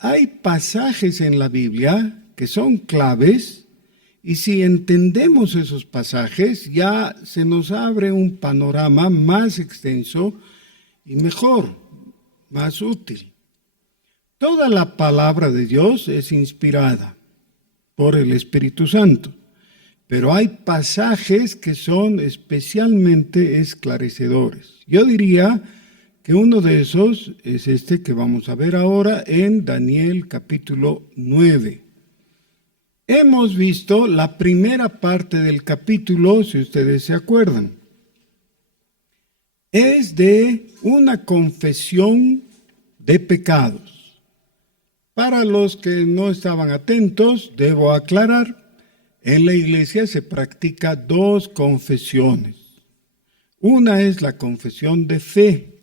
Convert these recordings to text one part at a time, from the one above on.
hay pasajes en la Biblia que son claves y si entendemos esos pasajes ya se nos abre un panorama más extenso y mejor, más útil. Toda la palabra de Dios es inspirada por el Espíritu Santo, pero hay pasajes que son especialmente esclarecedores. Yo diría que uno de esos es este que vamos a ver ahora en Daniel capítulo 9. Hemos visto la primera parte del capítulo, si ustedes se acuerdan. Es de una confesión de pecados. Para los que no estaban atentos, debo aclarar, en la iglesia se practica dos confesiones. Una es la confesión de fe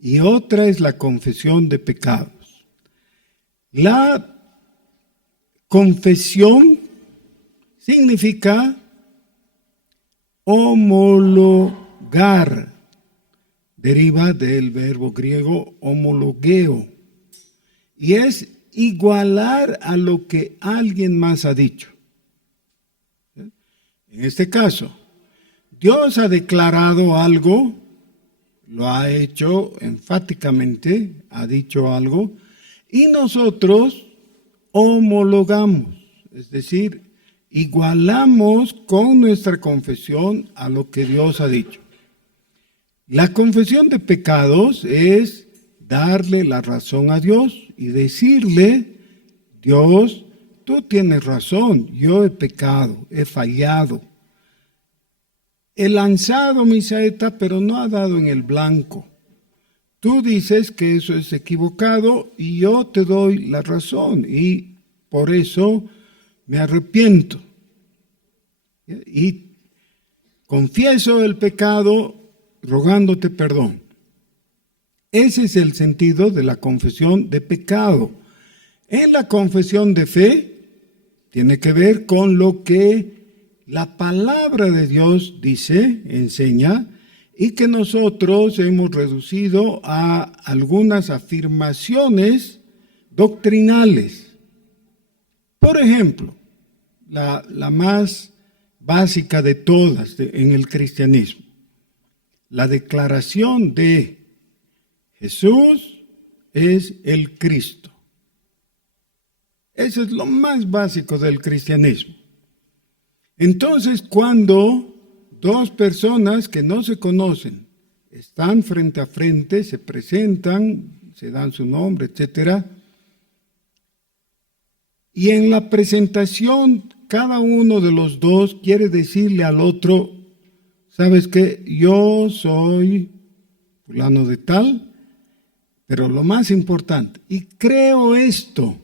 y otra es la confesión de pecados. La confesión significa homologar, deriva del verbo griego homologeo, y es igualar a lo que alguien más ha dicho. En este caso, Dios ha declarado algo, lo ha hecho enfáticamente, ha dicho algo, y nosotros homologamos, es decir, igualamos con nuestra confesión a lo que Dios ha dicho. La confesión de pecados es darle la razón a Dios y decirle, Dios, tú tienes razón, yo he pecado, he fallado. He lanzado mi saeta, pero no ha dado en el blanco. Tú dices que eso es equivocado y yo te doy la razón y por eso me arrepiento. Y confieso el pecado rogándote perdón. Ese es el sentido de la confesión de pecado. En la confesión de fe tiene que ver con lo que la palabra de Dios dice, enseña, y que nosotros hemos reducido a algunas afirmaciones doctrinales. Por ejemplo, la más básica de todas en el cristianismo, la declaración de Jesús es el Cristo. Eso es lo más básico del cristianismo. Entonces, cuando dos personas que no se conocen están frente a frente, se presentan, se dan su nombre, etc. Y en la presentación, cada uno de los dos quiere decirle al otro, ¿sabes qué? Yo soy fulano de tal, pero lo más importante, y creo esto.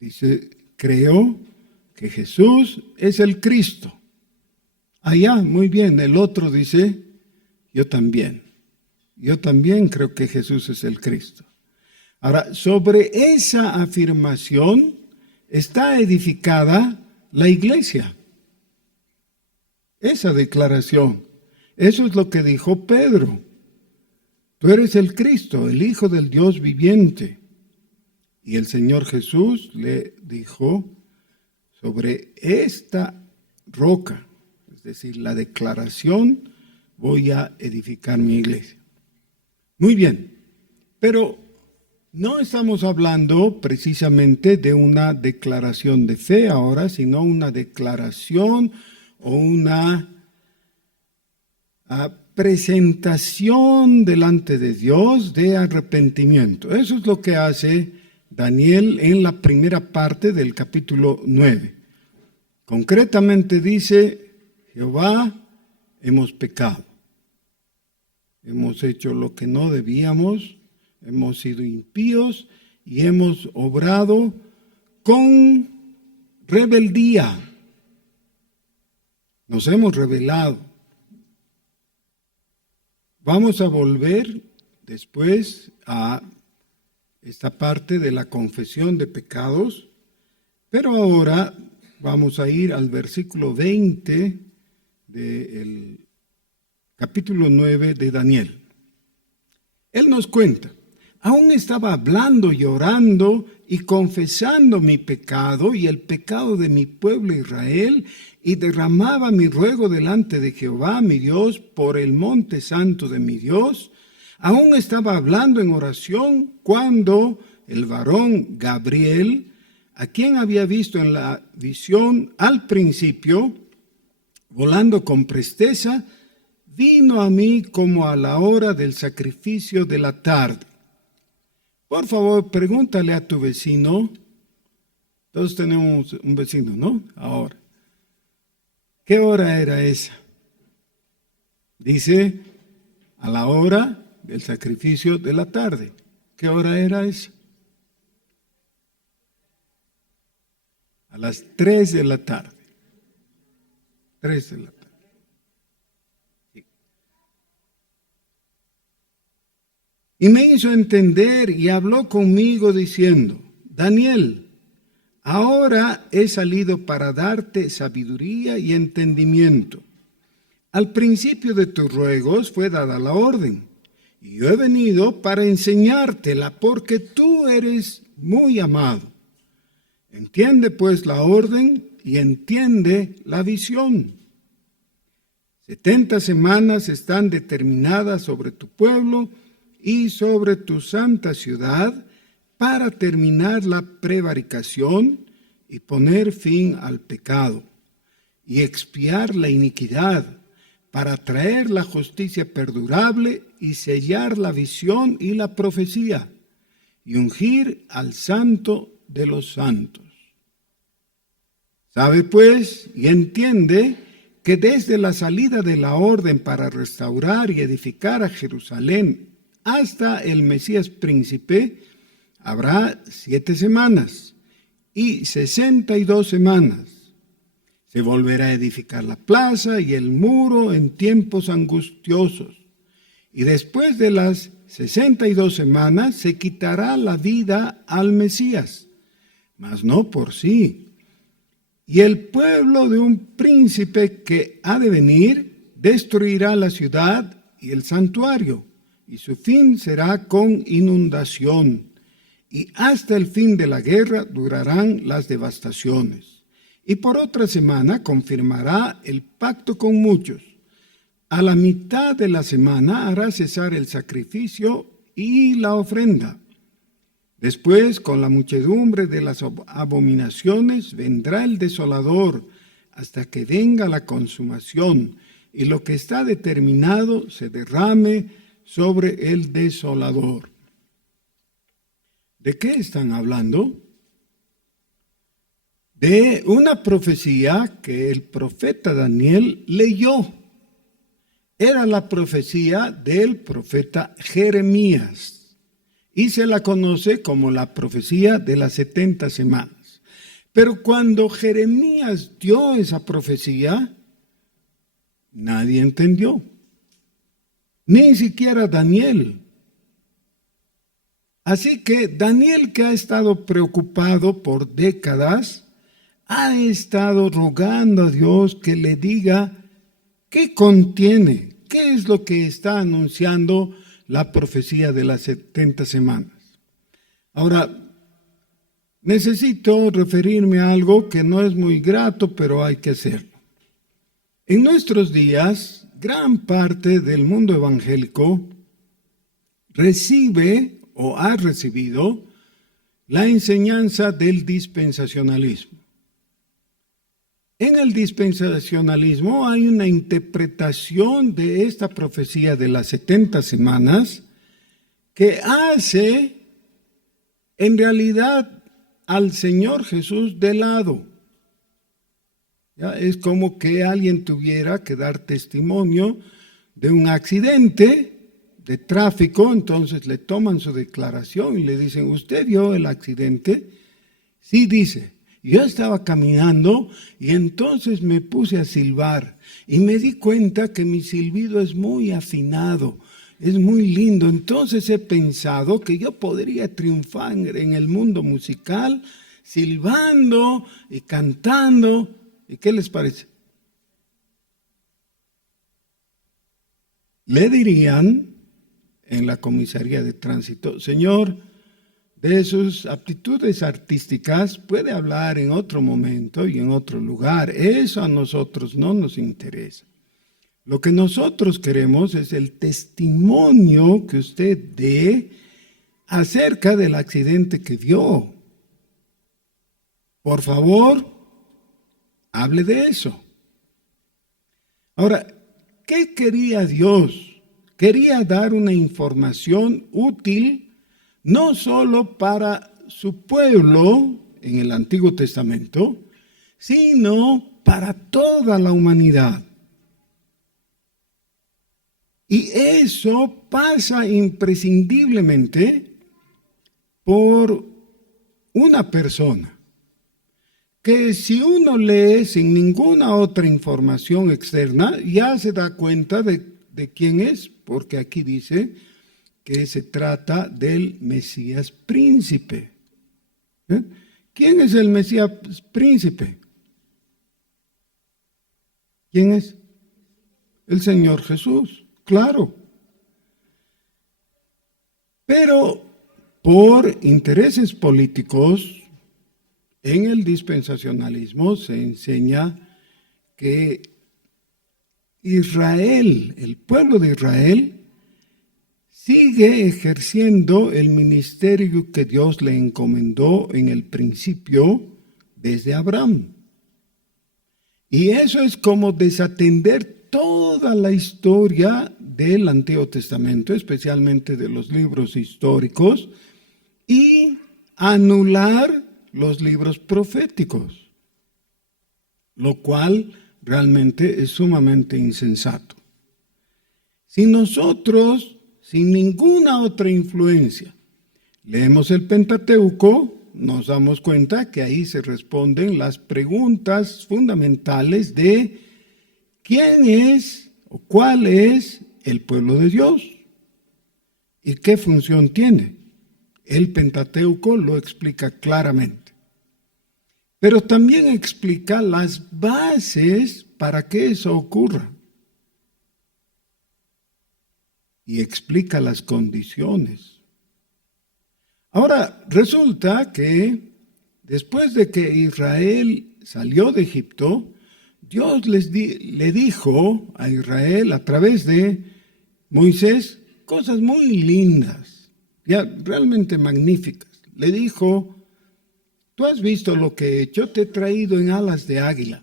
Dice, creo que Jesús es el Cristo. Allá, muy bien. El otro dice, yo también creo que Jesús es el Cristo. Ahora, sobre esa afirmación está edificada la iglesia. Esa declaración. Eso es lo que dijo Pedro. Tú eres el Cristo, el Hijo del Dios viviente. Y el Señor Jesús le dijo, sobre esta roca, es decir, la declaración, voy a edificar mi iglesia. Muy bien, pero no estamos hablando precisamente de una declaración de fe ahora, sino una declaración o una presentación delante de Dios de arrepentimiento. Eso es lo que hace Daniel en la primera parte del capítulo 9. Concretamente dice, Jehová, hemos pecado. Hemos hecho lo que no debíamos, hemos sido impíos y hemos obrado con rebeldía. Nos hemos rebelado. Vamos a volver después a esta parte de la confesión de pecados, pero ahora vamos a ir al versículo 20 del capítulo 9 de Daniel. Él nos cuenta, Aún estaba hablando, llorando y confesando mi pecado y el pecado de mi pueblo Israel, y derramaba mi ruego delante de Jehová mi Dios por el monte santo de mi Dios. Aún estaba hablando en oración cuando el varón Gabriel, a quien había visto en la visión al principio, volando con presteza, vino a mí como a la hora del sacrificio de la tarde. Por favor, pregúntale a tu vecino. Todos tenemos un vecino, ¿no? Ahora, ¿qué hora era esa? Dice, a la hora del sacrificio de la tarde. ¿Qué hora era esa? A las 3 de la tarde. 3 de la tarde. Sí. Y me hizo entender y habló conmigo diciendo, Daniel, ahora he salido para darte sabiduría y entendimiento. Al principio de tus ruegos fue dada la orden, y yo he venido para enseñártela porque tú eres muy amado. Entiende pues la orden y entiende la visión. 70 semanas están determinadas sobre tu pueblo y sobre tu santa ciudad para terminar la prevaricación y poner fin al pecado y expiar la iniquidad, para traer la justicia perdurable y sellar la visión y la profecía y ungir al santo de los santos. Sabe pues y entiende que desde la salida de la orden para restaurar y edificar a Jerusalén hasta el Mesías príncipe, habrá 7 semanas y 62 semanas. Se volverá a edificar la plaza y el muro en tiempos angustiosos. Y después de las 62 semanas se quitará la vida al Mesías, mas no por sí. Y el pueblo de un príncipe que ha de venir destruirá la ciudad y el santuario, y su fin será con inundación. Y hasta el fin de la guerra durarán las devastaciones. Y por otra semana confirmará el pacto con muchos. A la mitad de la semana hará cesar el sacrificio y la ofrenda. Después, con la muchedumbre de las abominaciones, vendrá el desolador hasta que venga la consumación y lo que está determinado se derrame sobre el desolador. ¿De qué están hablando? De una profecía que el profeta Daniel leyó. Era la profecía del profeta Jeremías y se la conoce como la profecía de las 70 semanas. Pero cuando Jeremías dio esa profecía, nadie entendió, ni siquiera Daniel. Así que Daniel, que ha estado preocupado por décadas, ha estado rogando a Dios que le diga qué contiene, qué es lo que está anunciando la profecía de las 70 semanas. Ahora, necesito referirme a algo que no es muy grato, pero hay que hacerlo. En nuestros días, gran parte del mundo evangélico recibe o ha recibido la enseñanza del dispensacionalismo. En el dispensacionalismo hay una interpretación de esta profecía de las 70 semanas que hace en realidad al Señor Jesús de lado. ¿Ya? Es como que alguien tuviera que dar testimonio de un accidente de tráfico, entonces le toman su declaración y le dicen, ¿usted vio el accidente? Sí, dice. Yo estaba caminando y entonces me puse a silbar y me di cuenta que mi silbido es muy afinado, es muy lindo. Entonces he pensado que yo podría triunfar en el mundo musical silbando y cantando. ¿Y qué les parece? Le dirían, en la comisaría de tránsito. Señor, de sus aptitudes artísticas puede hablar en otro momento y en otro lugar. Eso a nosotros no nos interesa. Lo que nosotros queremos es el testimonio que usted dé acerca del accidente que vio. Por favor, hable de eso. Ahora, ¿qué quería Dios? Quería dar una información útil no solo para su pueblo en el Antiguo Testamento, sino para toda la humanidad. Y eso pasa imprescindiblemente por una persona, que si uno lee sin ninguna otra información externa, ya se da cuenta de quién es, porque aquí dice que se trata del Mesías príncipe. ¿Quién es el Mesías príncipe? ¿Quién es? El Señor Jesús, claro. Pero por intereses políticos, en el dispensacionalismo se enseña que Israel, el pueblo de Israel, sigue ejerciendo el ministerio que Dios le encomendó en el principio desde Abraham. Y eso es como desatender toda la historia del Antiguo Testamento, especialmente de los libros históricos, y anular los libros proféticos, lo cual realmente es sumamente insensato. Si nosotros, sin ninguna otra influencia, leemos el Pentateuco, nos damos cuenta que ahí se responden las preguntas fundamentales de quién es o cuál es el pueblo de Dios y qué función tiene. El Pentateuco lo explica claramente. Pero también explica las bases para que eso ocurra. Y explica las condiciones. Ahora, resulta que después de que Israel salió de Egipto, Dios le dijo a Israel a través de Moisés cosas muy lindas, ya realmente magníficas. Le dijo: tú has visto lo que he hecho, te he traído en alas de águila.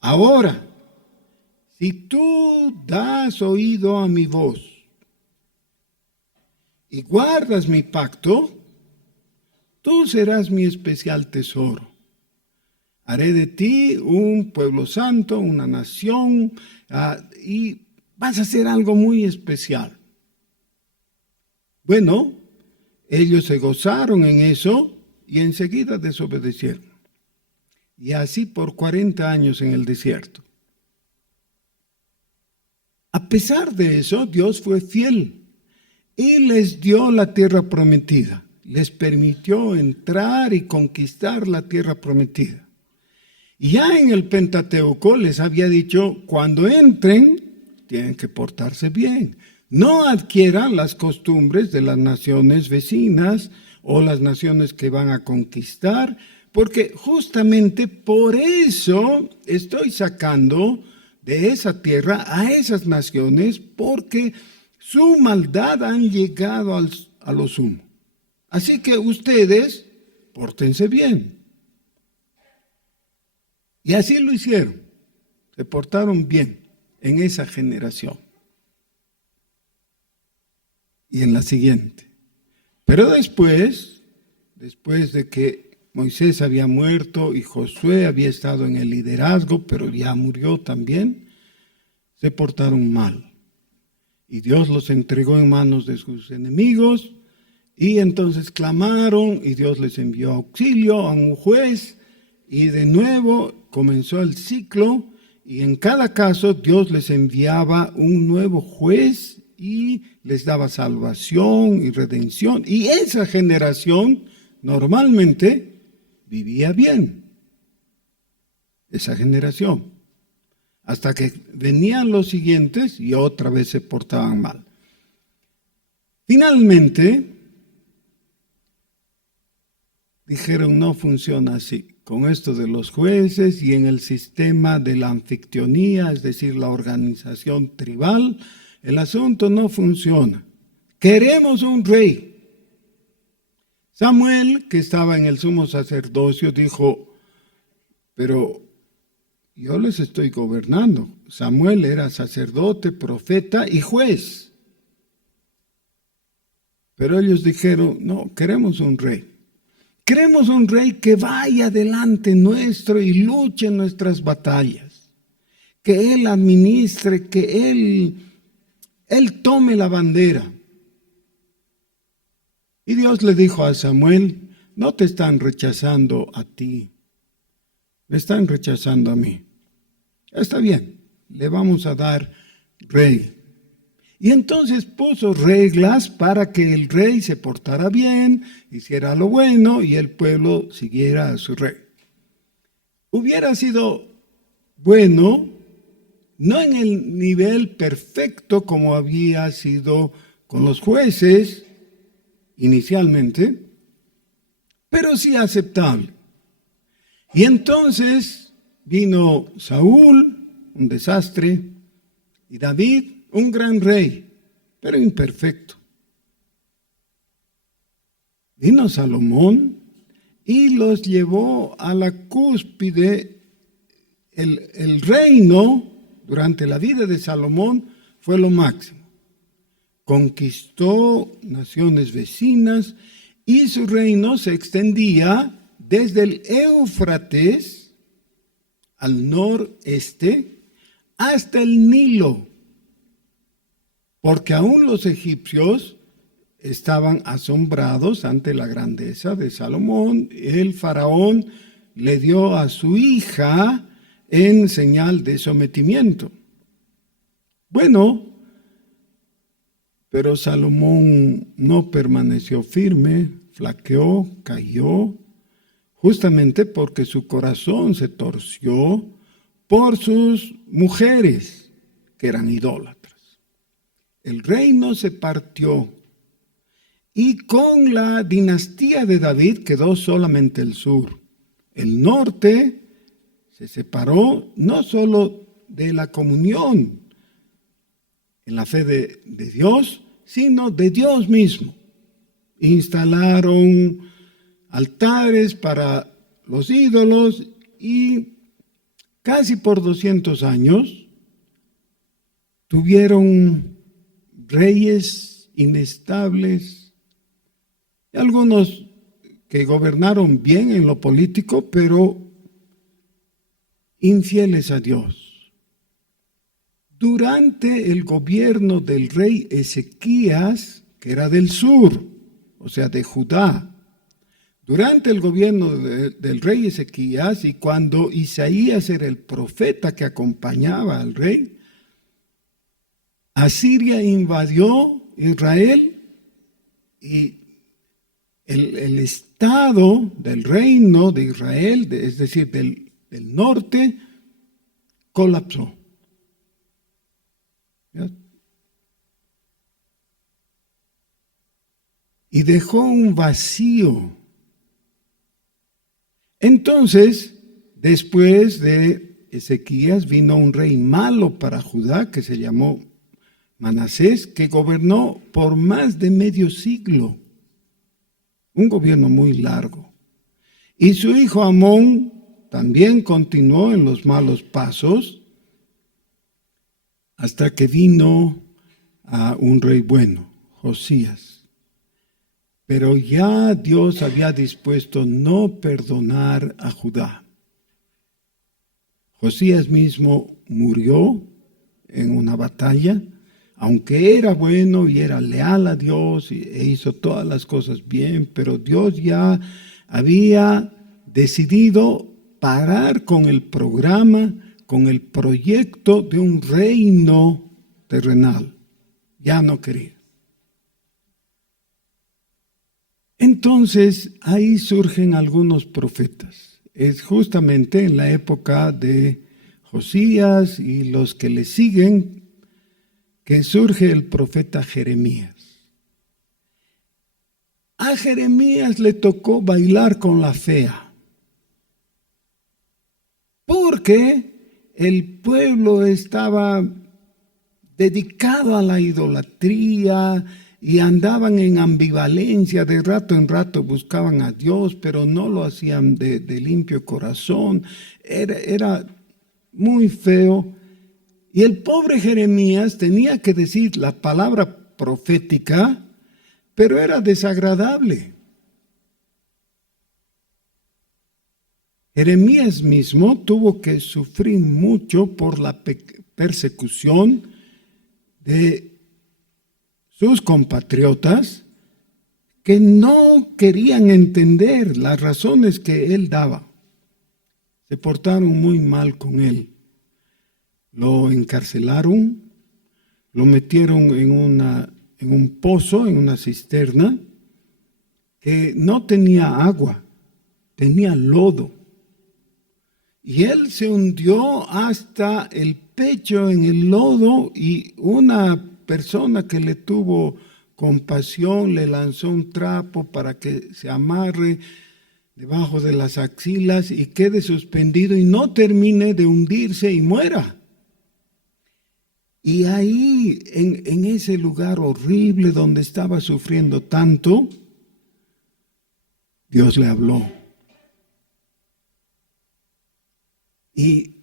Ahora, si tú das oído a mi voz y guardas mi pacto, tú serás mi especial tesoro. Haré de ti un pueblo santo, una nación, y vas a hacer algo muy especial. Bueno, ellos se gozaron en eso y enseguida desobedecieron. Y así por 40 años en el desierto. A pesar de eso, Dios fue fiel y les dio la tierra prometida. Les permitió entrar y conquistar la tierra prometida. Y ya en el Pentateuco les había dicho: cuando entren, tienen que portarse bien. No adquieran las costumbres de las naciones vecinas o las naciones que van a conquistar, porque justamente por eso estoy sacando de esa tierra a esas naciones, porque su maldad han llegado a lo sumo. Así que ustedes, pórtense bien. Y así lo hicieron. Se portaron bien en esa generación. Y en la siguiente. Pero después de que Moisés había muerto y Josué había estado en el liderazgo, pero ya murió también, se portaron mal. Y Dios los entregó en manos de sus enemigos, y entonces clamaron y Dios les envió auxilio a un juez, y de nuevo comenzó el ciclo, y en cada caso Dios les enviaba un nuevo juez y les daba salvación y redención. Y esa generación normalmente vivía bien. Esa generación. Hasta que venían los siguientes y otra vez se portaban mal. Finalmente, dijeron, no funciona así. Con esto de los jueces y en el sistema de la anfictionía, es decir, la organización tribal, el asunto no funciona. Queremos un rey. Samuel, que estaba en el sumo sacerdocio, dijo, pero yo les estoy gobernando. Samuel era sacerdote, profeta y juez. Pero ellos dijeron, no, queremos un rey. Queremos un rey que vaya delante nuestro y luche en nuestras batallas. Que Él administre, que Él tome la bandera. Y Dios le dijo a Samuel, no te están rechazando a ti, me están rechazando a mí. Está bien, le vamos a dar rey. Y entonces puso reglas para que el rey se portara bien, hiciera lo bueno y el pueblo siguiera a su rey. Hubiera sido bueno, no en el nivel perfecto como había sido con los jueces inicialmente, pero sí aceptable. Y entonces vino Saúl, un desastre, y David, un gran rey, pero imperfecto. Vino Salomón y los llevó a la cúspide. El reino durante la vida de Salomón fue lo máximo. Conquistó naciones vecinas y su reino se extendía desde el Éufrates al noreste hasta el Nilo, porque aún los egipcios estaban asombrados ante la grandeza de Salomón. El faraón le dio a su hija en señal de sometimiento. Bueno, pero Salomón no permaneció firme, flaqueó, cayó, justamente porque su corazón se torció por sus mujeres, que eran idólatras. El reino se partió y con la dinastía de David quedó solamente el sur. El norte se separó no solo de la comunión en la fe de Dios, sino de Dios mismo. Instalaron altares para los ídolos y casi por 200 años tuvieron reyes inestables, y algunos que gobernaron bien en lo político, pero infieles a Dios. Durante el gobierno del rey Ezequías, que era del sur, o sea, de Judá, durante el gobierno del rey Ezequías, y cuando Isaías era el profeta que acompañaba al rey, Asiria invadió Israel y el estado del reino de Israel, es decir, del norte, colapsó. ¿Ya? Y dejó un vacío. Entonces, después de Ezequías vino un rey malo para Judá que se llamó Manasés, que gobernó por más de medio siglo, un gobierno muy largo. Y su hijo Amón también continuó en los malos pasos hasta que vino a un rey bueno, Josías. Pero ya Dios había dispuesto no perdonar a Judá. Josías mismo murió en una batalla, aunque era bueno y era leal a Dios e hizo todas las cosas bien, pero Dios ya había decidido parar con el programa, con el proyecto de un reino terrenal. Ya no quería. Entonces ahí surgen algunos profetas. Es justamente en la época de Josías y los que le siguen que surge el profeta Jeremías. A Jeremías le tocó bailar con la fea, porque el pueblo estaba dedicado a la idolatría y andaban en ambivalencia, de rato en rato buscaban a Dios, pero no lo hacían de limpio corazón. Era muy feo. Y el pobre Jeremías tenía que decir la palabra profética, pero era desagradable. Jeremías mismo tuvo que sufrir mucho por la persecución de sus compatriotas que no querían entender las razones que él daba. Se portaron muy mal con él. Lo encarcelaron, lo metieron en un pozo, en una cisterna, que no tenía agua, tenía lodo. Y él se hundió hasta el pecho en el lodo, y una persona que le tuvo compasión le lanzó un trapo para que se amarre debajo de las axilas y quede suspendido y no termine de hundirse y muera. Y ahí, en ese lugar horrible donde estaba sufriendo tanto, Dios le habló. Y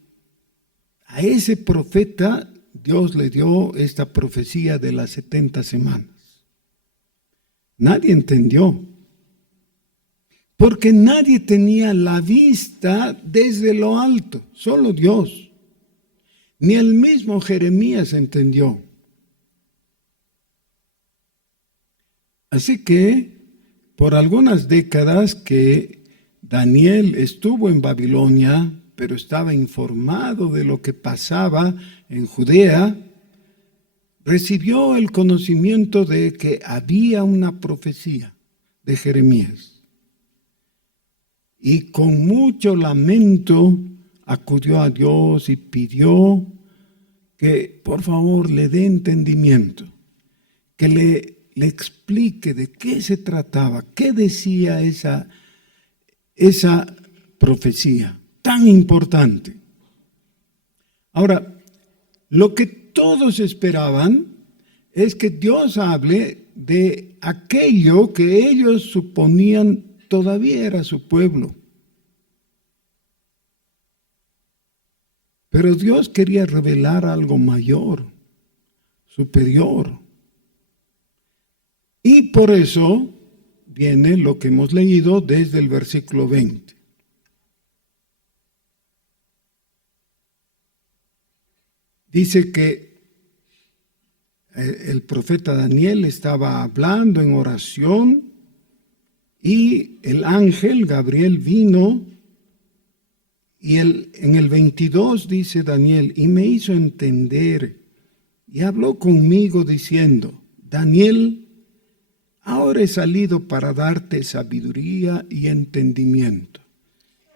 a ese profeta Dios le dio esta profecía de las 70 semanas. Nadie entendió, porque nadie tenía la vista desde lo alto, solo Dios. Ni el mismo Jeremías entendió. Así que, por algunas décadas que Daniel estuvo en Babilonia, pero estaba informado de lo que pasaba en Judea, recibió el conocimiento de que había una profecía de Jeremías. Y con mucho lamento acudió a Dios y pidió que por favor le dé entendimiento, que le explique de qué se trataba, qué decía esa profecía tan importante. Ahora, lo que todos esperaban es que Dios hable de aquello que ellos suponían todavía era su pueblo. Pero Dios quería revelar algo mayor, superior. Y por eso viene lo que hemos leído desde el versículo 20. Dice que el profeta Daniel estaba hablando en oración y el ángel Gabriel vino. Y en el 22 dice Daniel, y me hizo entender y habló conmigo diciendo, Daniel, ahora he salido para darte sabiduría y entendimiento.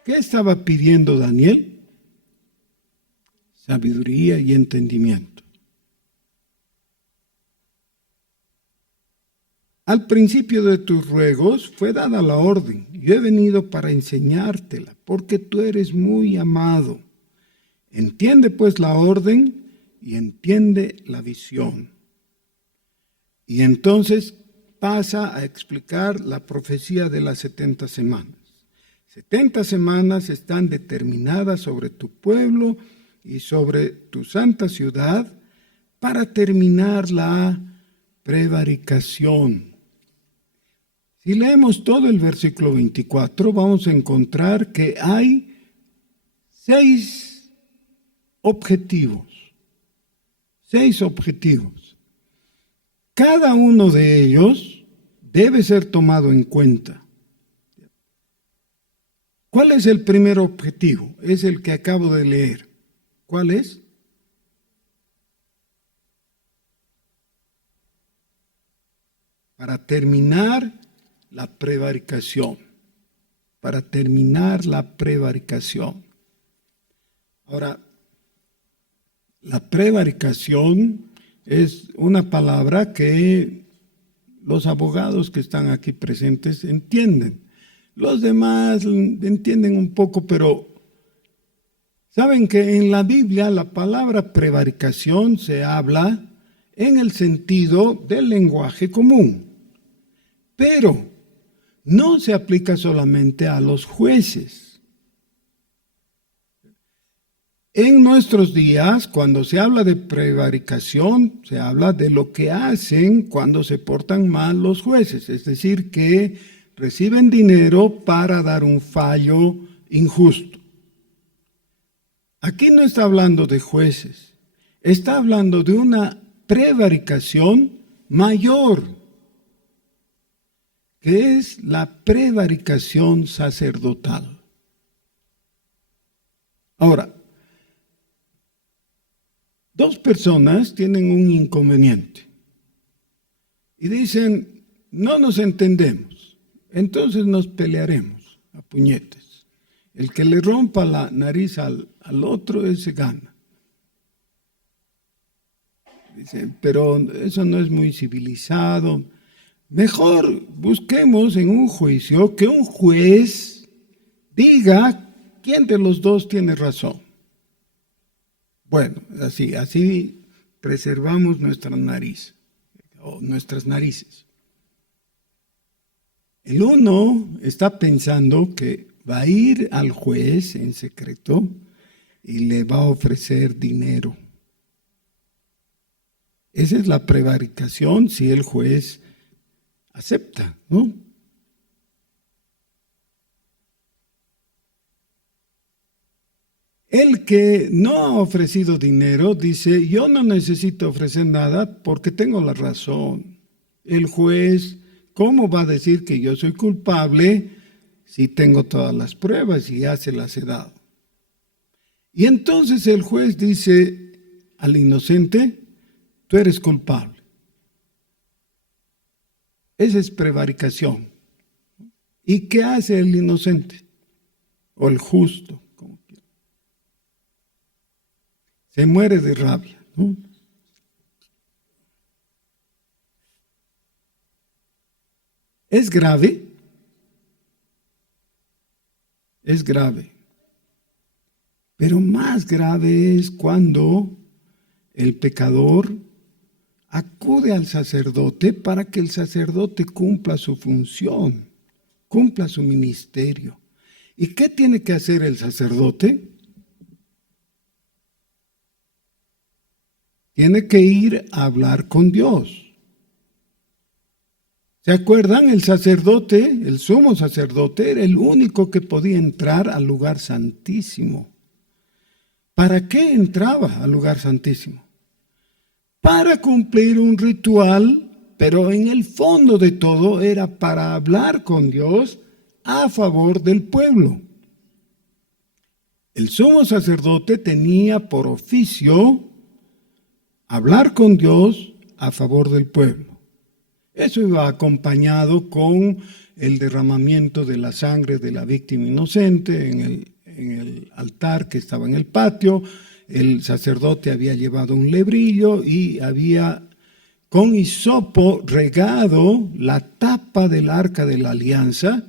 ¿Qué estaba pidiendo Daniel? Sabiduría y entendimiento. Al principio de tus ruegos fue dada la orden. Yo he venido para enseñártela, porque tú eres muy amado. Entiende pues la orden y entiende la visión. Y entonces pasa a explicar la profecía de las 70 semanas. 70 semanas están determinadas sobre tu pueblo y sobre tu santa ciudad para terminar la prevaricación. Si leemos todo el versículo 24, vamos a encontrar que hay 6 objetivos. 6 objetivos. Cada uno de ellos debe ser tomado en cuenta. ¿Cuál es el primer objetivo? Es el que acabo de leer. ¿Cuál es? Para terminar la prevaricación. Para terminar la prevaricación. Ahora, la prevaricación es una palabra que los abogados que están aquí presentes entienden. Los demás entienden un poco, pero saben que en la Biblia la palabra prevaricación se habla en el sentido del lenguaje común, pero no se aplica solamente a los jueces. En nuestros días, cuando se habla de prevaricación, se habla de lo que hacen cuando se portan mal los jueces, es decir, que reciben dinero para dar un fallo injusto. Aquí no está hablando de jueces, está hablando de una prevaricación mayor, que es la prevaricación sacerdotal. Ahora, dos personas tienen un inconveniente y dicen, no nos entendemos, entonces nos pelearemos a puñetes. El que le rompa la nariz al otro, ese gana. Dicen, pero eso no es muy civilizado. Mejor busquemos en un juicio que un juez diga quién de los dos tiene razón. Bueno, así preservamos nuestra nariz o nuestras narices. El uno está pensando que va a ir al juez en secreto y le va a ofrecer dinero. Esa es la prevaricación si el juez acepta, ¿no? El que no ha ofrecido dinero dice, yo no necesito ofrecer nada porque tengo la razón. El juez, ¿cómo va a decir que yo soy culpable si tengo todas las pruebas y ya se las he dado? Y entonces el juez dice al inocente, tú eres culpable. Esa es prevaricación. ¿Y qué hace el inocente? O el justo. Se muere de rabia, ¿no? ¿Es grave? Es grave. Pero más grave es cuando el pecador acude al sacerdote para que el sacerdote cumpla su función, cumpla su ministerio. ¿Y qué tiene que hacer el sacerdote? Tiene que ir a hablar con Dios. ¿Se acuerdan? El sacerdote, el sumo sacerdote, era el único que podía entrar al lugar santísimo. ¿Para qué entraba al lugar santísimo? Para cumplir un ritual, pero en el fondo de todo era para hablar con Dios a favor del pueblo. El sumo sacerdote tenía por oficio hablar con Dios a favor del pueblo. Eso iba acompañado con el derramamiento de la sangre de la víctima inocente en el altar que estaba en el patio. El sacerdote había llevado un lebrillo y había con hisopo regado la tapa del arca de la alianza,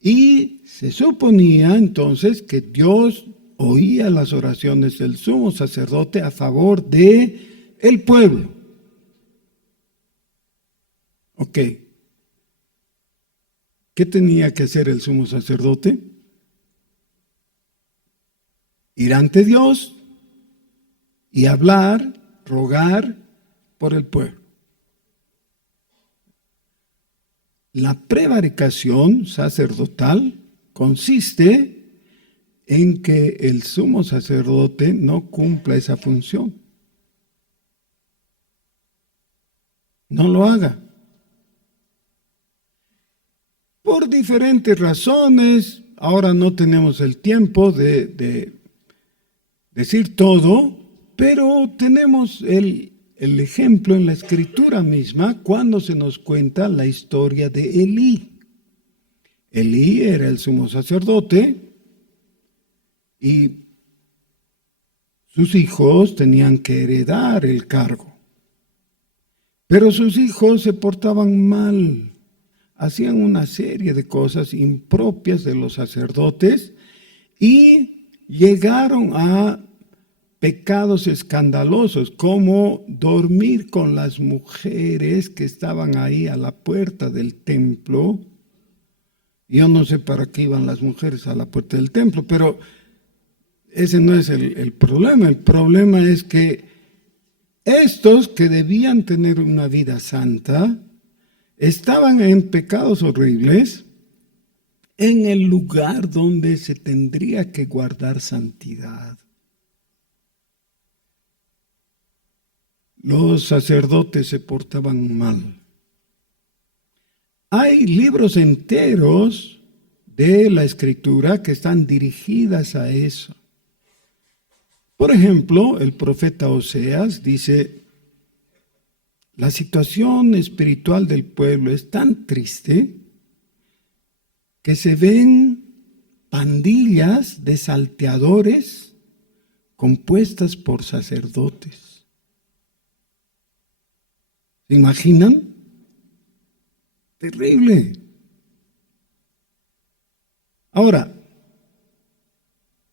y se suponía entonces que Dios oía las oraciones del sumo sacerdote a favor de el pueblo. Ok. ¿Qué tenía que hacer el sumo sacerdote? Ir ante Dios y hablar, rogar por el pueblo. La prevaricación sacerdotal consiste en que el sumo sacerdote no cumpla esa función. No lo haga. Por diferentes razones, ahora no tenemos el tiempo de decir todo, pero tenemos el ejemplo en la escritura misma cuando se nos cuenta la historia de Elí. Elí era el sumo sacerdote y sus hijos tenían que heredar el cargo. Pero sus hijos se portaban mal, hacían una serie de cosas impropias de los sacerdotes y llegaron a pecados escandalosos, como dormir con las mujeres que estaban ahí a la puerta del templo. Yo no sé para qué iban las mujeres a la puerta del templo, pero ese no es el problema. El problema es que estos que debían tener una vida santa estaban en pecados horribles en el lugar donde se tendría que guardar santidad. Los sacerdotes se portaban mal. Hay libros enteros de la Escritura que están dirigidas a eso. Por ejemplo, el profeta Oseas dice: la situación espiritual del pueblo es tan triste que se ven pandillas de salteadores compuestas por sacerdotes. ¿Se imaginan? Terrible. Ahora,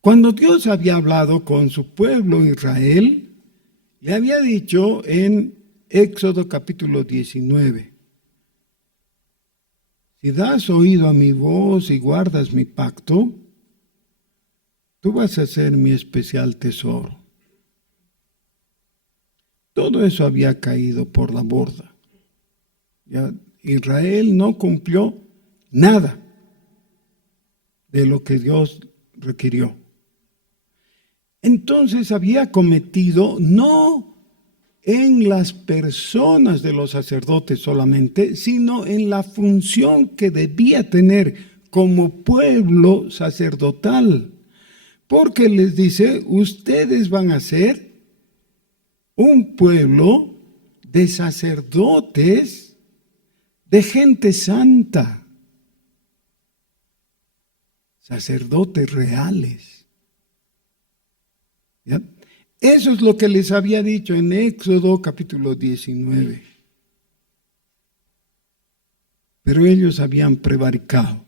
cuando Dios había hablado con su pueblo Israel, le había dicho en Éxodo capítulo 19, si das oído a mi voz y guardas mi pacto, tú vas a ser mi especial tesoro. Todo eso había caído por la borda. Ya Israel no cumplió nada de lo que Dios requirió. Entonces había cometido, no en las personas de los sacerdotes solamente, sino en la función que debía tener como pueblo sacerdotal. Porque les dice, ustedes van a ser un pueblo de sacerdotes, de gente santa, sacerdotes reales. ¿Ya? Eso es lo que les había dicho en Éxodo capítulo 19. Pero ellos habían prevaricado.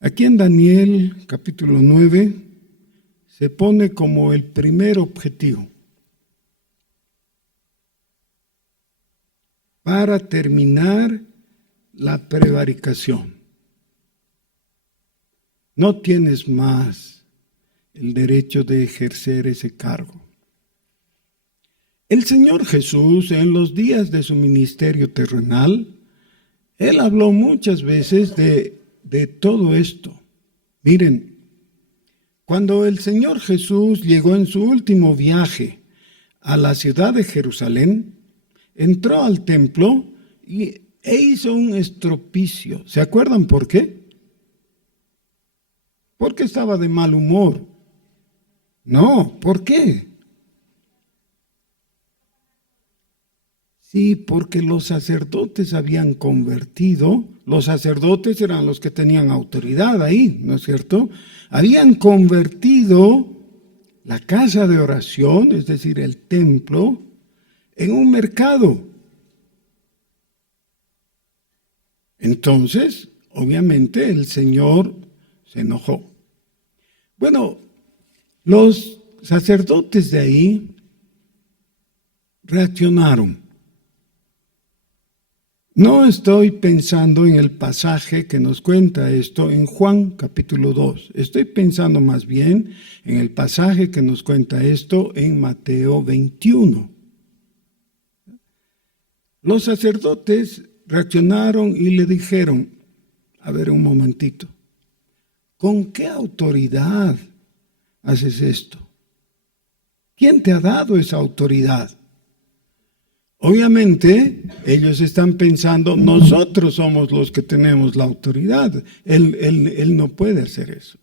Aquí en Daniel capítulo 9 se pone como el primer objetivo para terminar la prevaricación. No tienes más el derecho de ejercer ese cargo. El Señor Jesús, en los días de su ministerio terrenal, Él habló muchas veces de todo esto. Miren, cuando el Señor Jesús llegó en su último viaje a la ciudad de Jerusalén, entró al templo e hizo un estropicio. ¿Se acuerdan por qué? Porque estaba de mal humor. No, ¿por qué? Sí, porque los sacerdotes habían convertido, los sacerdotes eran los que tenían autoridad ahí, ¿no es cierto? Habían convertido la casa de oración, es decir, el templo, en un mercado. Entonces, obviamente, el Señor se enojó. Bueno, los sacerdotes de ahí reaccionaron. No estoy pensando en el pasaje que nos cuenta esto en Juan capítulo 2. Estoy pensando más bien en el pasaje que nos cuenta esto en Mateo 21. Los sacerdotes reaccionaron y le dijeron, a ver un momentito, ¿con qué autoridad haces esto? ¿Quién te ha dado esa autoridad? Obviamente, ellos están pensando, nosotros somos los que tenemos la autoridad. Él no puede hacer eso.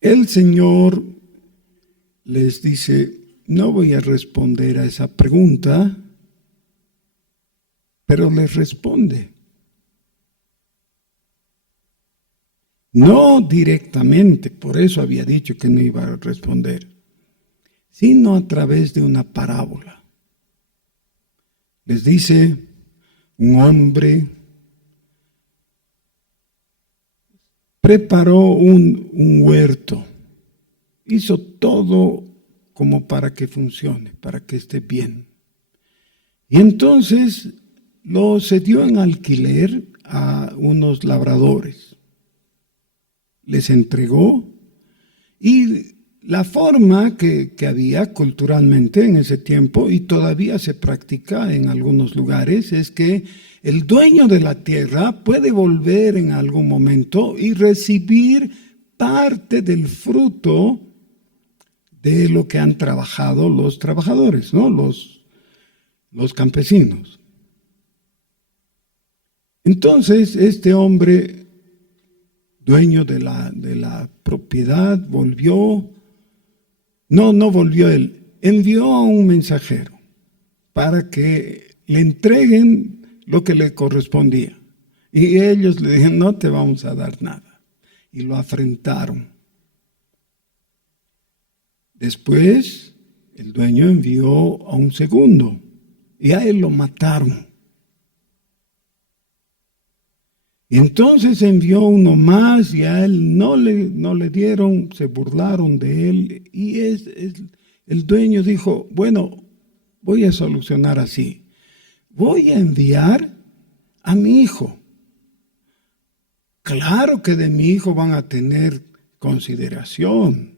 El Señor les dice, no voy a responder a esa pregunta, pero les responde. No directamente, por eso había dicho que no iba a responder. sino a través de una parábola. Les dice, un hombre preparó un huerto, hizo todo como para que funcione, para que esté bien. Y entonces lo cedió en alquiler a unos labradores. Les entregó, y la forma que había culturalmente en ese tiempo, y todavía se practica en algunos lugares, es que el dueño de la tierra puede volver en algún momento y recibir parte del fruto de lo que han trabajado los trabajadores, ¿no? Los campesinos. Entonces, este hombre, dueño de la propiedad, no volvió él, envió a un mensajero para que le entreguen lo que le correspondía. Y ellos le dijeron, no te vamos a dar nada. Y lo afrentaron. Después, el dueño envió a un segundo, y a él lo mataron. Y entonces envió uno más, y a él no le dieron, se burlaron de él. Y el dueño dijo, bueno, voy a solucionar así. Voy a enviar a mi hijo. Claro que de mi hijo van a tener consideración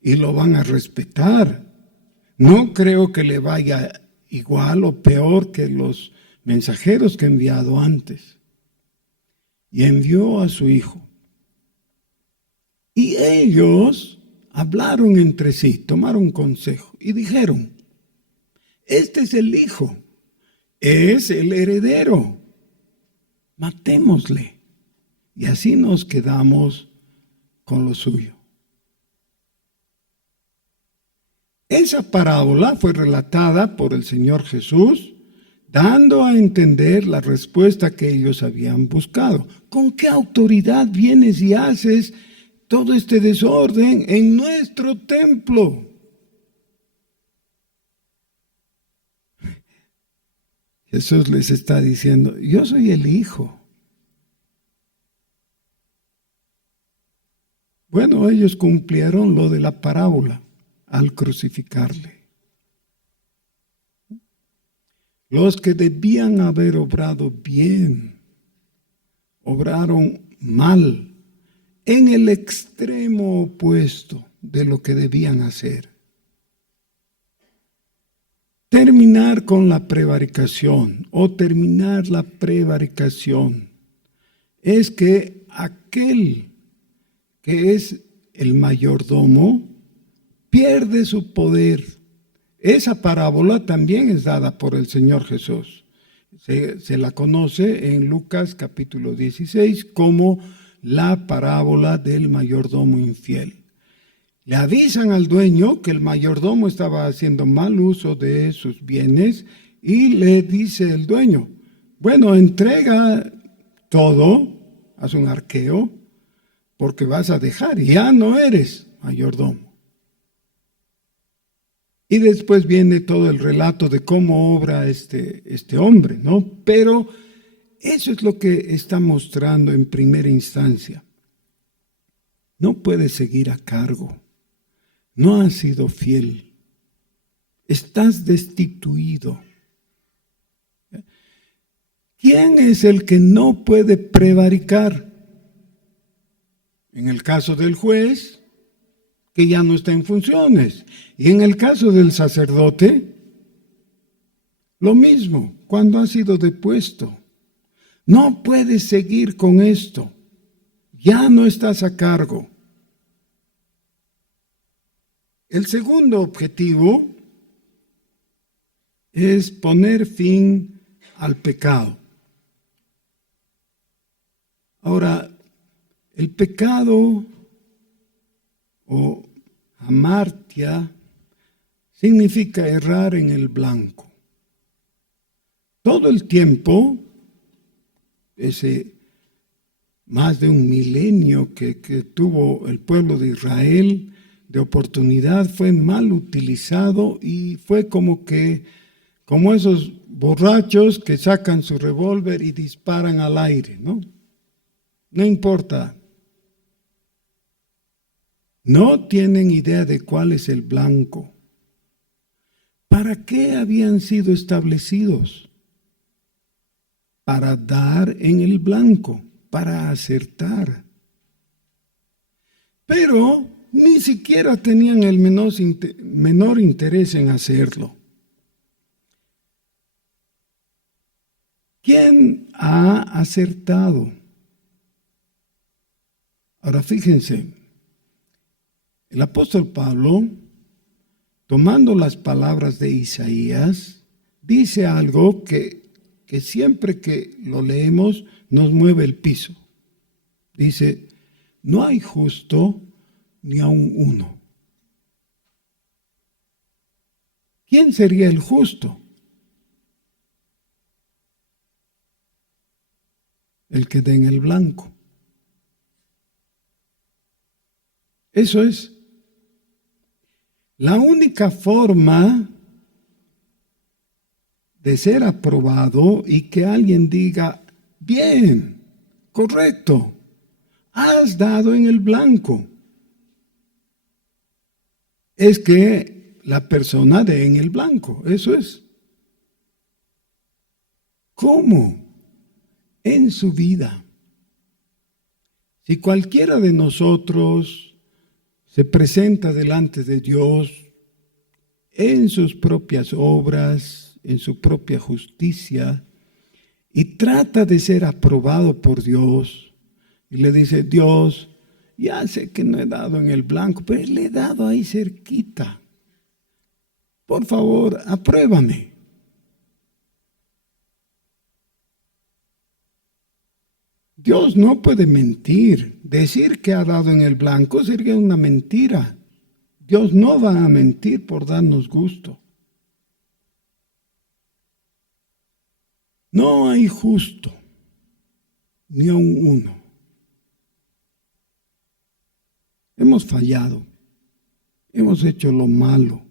y lo van a respetar. No creo que le vaya igual o peor que los mensajeros que he enviado antes. Y envió a su hijo. Y ellos hablaron entre sí, tomaron consejo y dijeron, este es el hijo, es el heredero, matémosle y así nos quedamos con lo suyo. Esa parábola fue relatada por el Señor Jesús, dando a entender la respuesta que ellos habían buscado. ¿Con qué autoridad vienes y haces todo este desorden en nuestro templo? Jesús les está diciendo, yo soy el Hijo. Bueno, ellos cumplieron lo de la parábola al crucificarle. Los que debían haber obrado bien, obraron mal, en el extremo opuesto de lo que debían hacer. Terminar con la prevaricación o terminar la prevaricación es que aquel que es el mayordomo pierde su poder. Esa parábola también es dada por el Señor Jesús. Se la conoce en Lucas capítulo 16 como la parábola del mayordomo infiel. Le avisan al dueño que el mayordomo estaba haciendo mal uso de sus bienes y le dice el dueño, bueno, entrega todo, haz un arqueo, porque vas a dejar, ya no eres mayordomo. Y después viene todo el relato de cómo obra este hombre, ¿no? Pero eso es lo que está mostrando en primera instancia. No puedes seguir a cargo. No has sido fiel. Estás destituido. ¿Quién es el que no puede prevaricar? En el caso del juez, que ya no está en funciones. Y en el caso del sacerdote, lo mismo, cuando ha sido depuesto. No puedes seguir con esto. Ya no estás a cargo. El segundo objetivo es poner fin al pecado. Ahora, el pecado o amartia significa errar en el blanco. Todo el tiempo, ese más de un milenio que tuvo el pueblo de Israel, de oportunidad fue mal utilizado y fue como esos borrachos que sacan su revólver y disparan al aire, ¿no? No importa. No tienen idea de cuál es el blanco. ¿Para qué habían sido establecidos? Para dar en el blanco, para acertar. Pero ni siquiera tenían el menor interés en hacerlo. ¿Quién ha acertado? Ahora fíjense, el apóstol Pablo, tomando las palabras de Isaías, dice algo que siempre que lo leemos nos mueve el piso. Dice, no hay justo ni aun uno. ¿Quién sería el justo? El que dé en el blanco. Eso es. La única forma de ser aprobado y que alguien diga, bien, correcto, has dado en el blanco, es que la persona dé en el blanco, eso es. ¿Cómo? En su vida. Si cualquiera de nosotros se presenta delante de Dios en sus propias obras, en su propia justicia, y trata de ser aprobado por Dios, y le dice, Dios, ya sé que no he dado en el blanco, pero le he dado ahí cerquita. Por favor, apruébame. Dios no puede mentir. Decir que ha dado en el blanco sería una mentira. Dios no va a mentir por darnos gusto. No hay justo, ni aun uno. Hemos fallado, hemos hecho lo malo.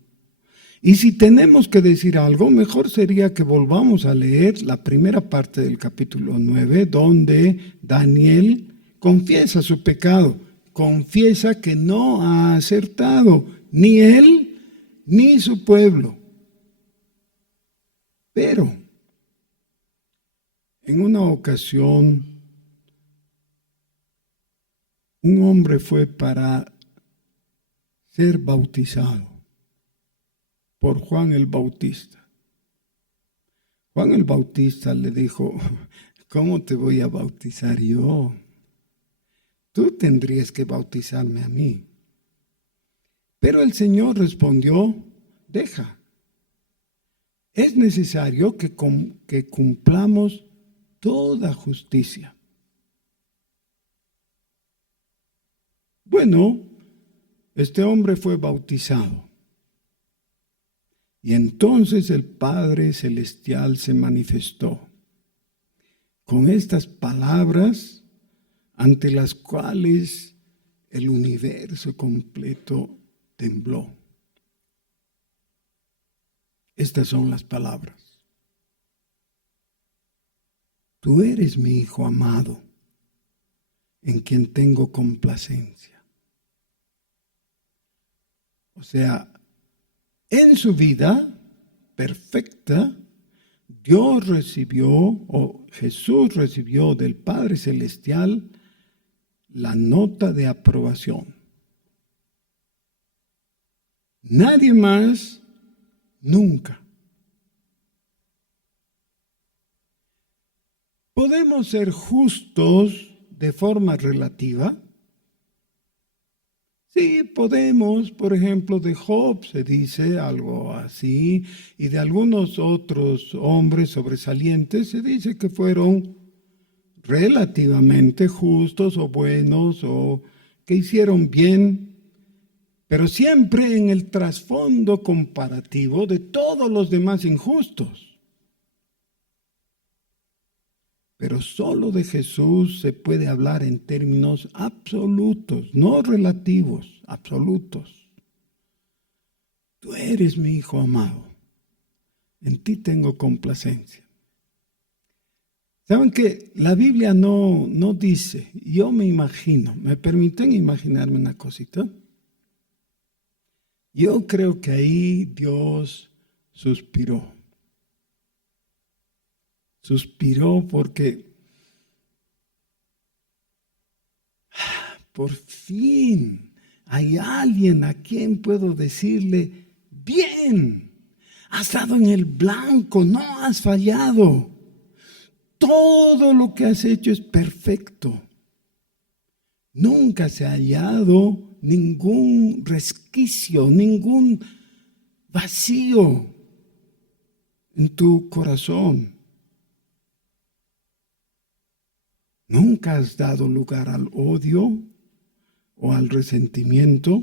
Y si tenemos que decir algo, mejor sería que volvamos a leer la primera parte del capítulo 9, donde Daniel confiesa su pecado, confiesa que no ha acertado, ni él ni su pueblo. Pero en una ocasión, un hombre fue para ser bautizado por Juan el Bautista. Juan el Bautista le dijo, ¿cómo te voy a bautizar yo? Tú tendrías que bautizarme a mí. Pero el Señor respondió, deja. Es necesario que cumplamos toda justicia. Bueno, este hombre fue bautizado. Y entonces el Padre Celestial se manifestó con estas palabras ante las cuales el universo completo tembló. Estas son las palabras. Tú eres mi Hijo amado, en quien tengo complacencia. O sea, en su vida perfecta, Dios recibió, o Jesús recibió del Padre Celestial la nota de aprobación. Nadie más, nunca. ¿Podemos ser justos de forma relativa? Sí, podemos. Por ejemplo, de Job se dice algo así, y de algunos otros hombres sobresalientes se dice que fueron relativamente justos o buenos o que hicieron bien, pero siempre en el trasfondo comparativo de todos los demás injustos. Pero solo de Jesús se puede hablar en términos absolutos, no relativos, absolutos. tú eres mi hijo amado, en ti tengo complacencia. ¿Saben que la Biblia no dice? Yo me imagino, ¿me permiten imaginarme una cosita? Yo creo que ahí Dios suspiró. Suspiró porque por fin hay alguien a quien puedo decirle, bien, has dado en el blanco, no has fallado. Todo lo que has hecho es perfecto. Nunca se ha hallado ningún resquicio, ningún vacío en tu corazón. Nunca has dado lugar al odio o al resentimiento.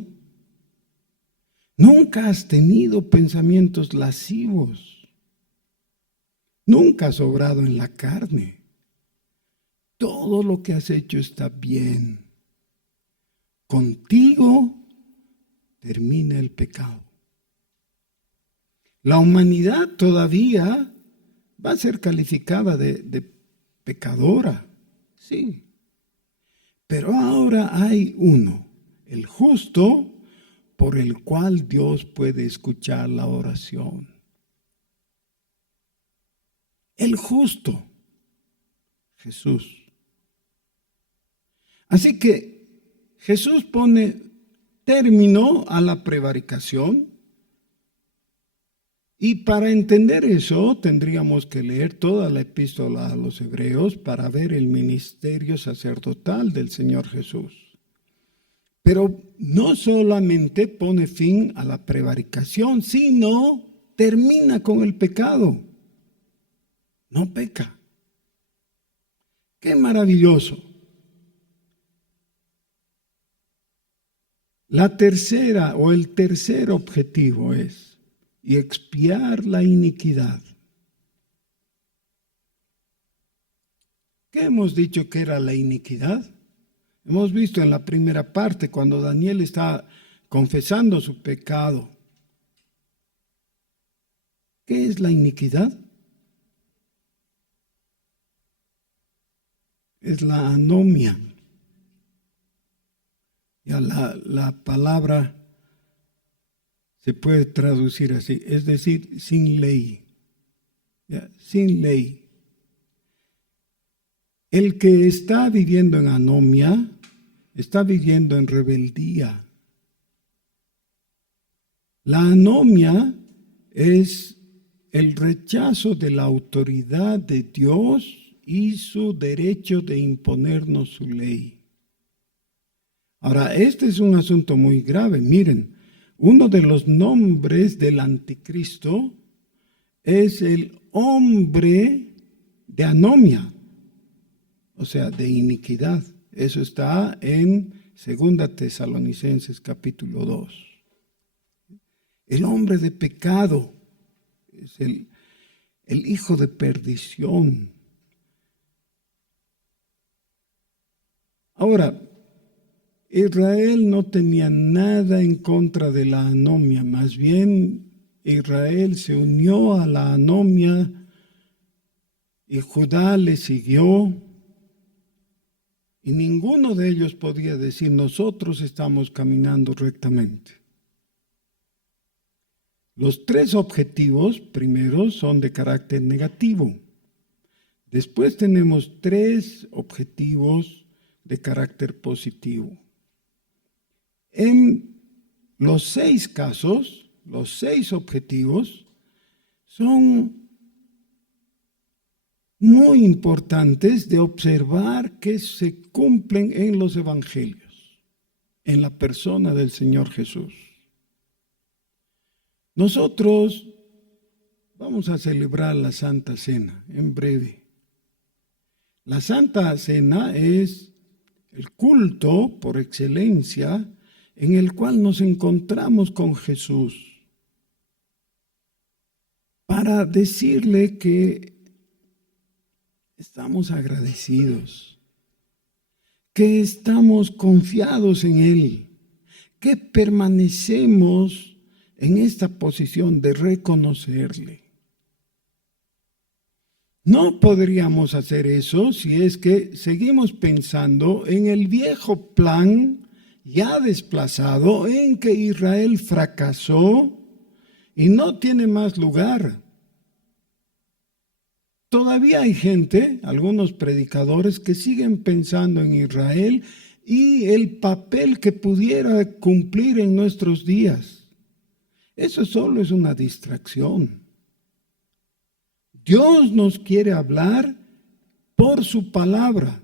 Nunca has tenido pensamientos lascivos. Nunca has obrado en la carne. Todo lo que has hecho está bien. Contigo termina el pecado. La humanidad todavía va a ser calificada de pecadora, sí. Pero ahora hay uno, el justo, por el cual Dios puede escuchar la oración. El justo, Jesús. Así que Jesús pone término a la prevaricación. Y para entender eso tendríamos que leer toda la epístola a los Hebreos para ver el ministerio sacerdotal del Señor Jesús. Pero no solamente pone fin a la prevaricación, sino termina con el pecado. No peca. ¡Qué maravilloso! La tercera o el tercer objetivo es y expiar la iniquidad. ¿Qué hemos dicho que era la iniquidad? Hemos visto en la primera parte cuando Daniel está confesando su pecado. ¿Qué es la iniquidad? Es la anomia. Ya la palabra se puede traducir así, es decir, sin ley. Ya, sin ley. El que está viviendo en anomia está viviendo en rebeldía. La anomia es el rechazo de la autoridad de Dios y su derecho de imponernos su ley. Ahora, este es un asunto muy grave. Miren, uno de los nombres del anticristo es el hombre de anomia, o sea, de iniquidad. Eso está en 2 Tesalonicenses capítulo 2. El hombre de pecado es el hijo de perdición. Ahora, Israel no tenía nada en contra de la anomia, más bien Israel se unió a la anomia y Judá le siguió y ninguno de ellos podía decir nosotros estamos caminando rectamente. Los tres objetivos primeros son de carácter negativo. Después tenemos tres objetivos de carácter positivo. En los 6 casos, los 6 objetivos son muy importantes de observar que se cumplen en los evangelios, en la persona del Señor Jesús. Nosotros vamos a celebrar la Santa Cena en breve. La Santa Cena es el culto por excelencia en el cual nos encontramos con Jesús para decirle que estamos agradecidos, que estamos confiados en Él, que permanecemos en esta posición de reconocerle. No podríamos hacer eso si es que seguimos pensando en el viejo plan ya desplazado en que Israel fracasó y no tiene más lugar. Todavía hay gente, algunos predicadores, que siguen pensando en Israel y el papel que pudiera cumplir en nuestros días. Eso solo es una distracción. Dios nos quiere hablar por su palabra.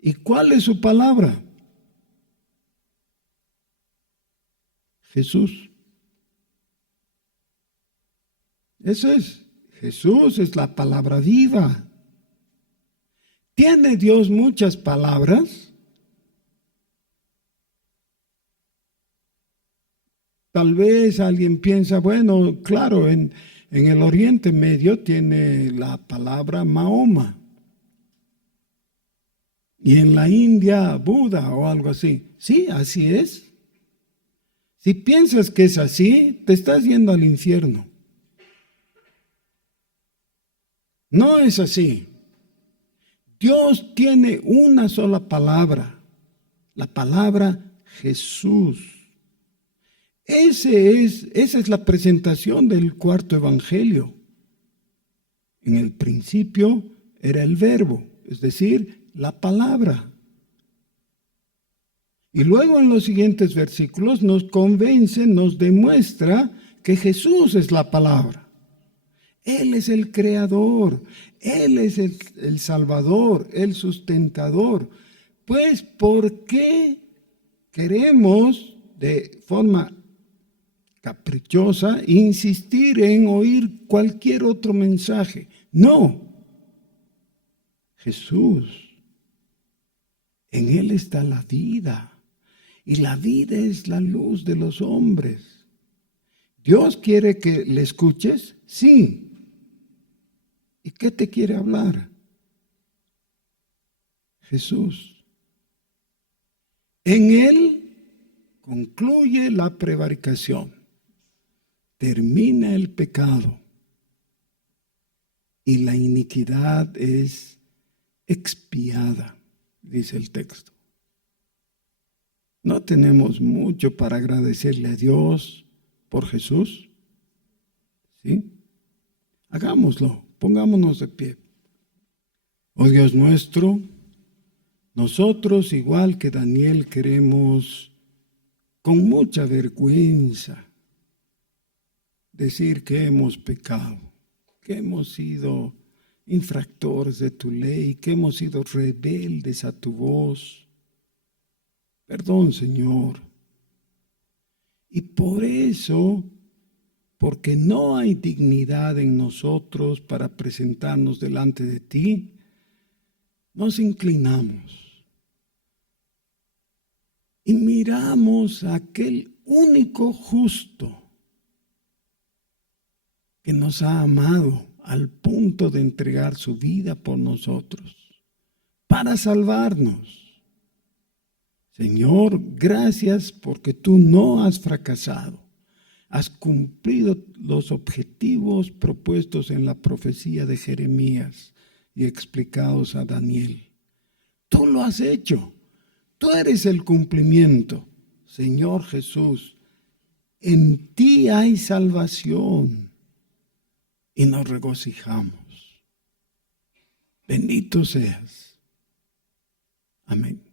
¿Y cuál es su palabra? Jesús. Eso es. Jesús es la palabra viva. ¿Tiene Dios muchas palabras? Tal vez alguien piensa, bueno, claro, en el Oriente Medio tiene la palabra Mahoma. Y en la India, Buda o algo así. Sí, así es. Si piensas que es así, te estás yendo al infierno. No es así. Dios tiene una sola palabra, la palabra Jesús. Esa es la presentación del cuarto evangelio. En el principio era el verbo, es decir, la palabra. Y luego en los siguientes versículos nos convence, nos demuestra que Jesús es la palabra. Él es el creador, Él es el salvador, el sustentador. Pues, ¿por qué queremos de forma caprichosa insistir en oír cualquier otro mensaje? No. Jesús, en Él está la vida. Y la vida es la luz de los hombres. ¿Dios quiere que le escuches? Sí. ¿Y qué te quiere hablar? Jesús. En Él concluye la prevaricación, termina el pecado y la iniquidad es expiada, dice el texto. ¿No tenemos mucho para agradecerle a Dios por Jesús? ¿Sí? Hagámoslo. Pongámonos de pie. Oh Dios nuestro, nosotros, igual que Daniel, queremos con mucha vergüenza decir que hemos pecado, que hemos sido infractores de tu ley, que hemos sido rebeldes a tu voz. Perdón, Señor. Y por eso, porque no hay dignidad en nosotros para presentarnos delante de ti, nos inclinamos y miramos a aquel único justo que nos ha amado al punto de entregar su vida por nosotros, para salvarnos. Señor, gracias porque tú no has fracasado. Has cumplido los objetivos propuestos en la profecía de Jeremías y explicados a Daniel. Tú lo has hecho. Tú eres el cumplimiento. Señor Jesús, en ti hay salvación y nos regocijamos. Bendito seas. Amén.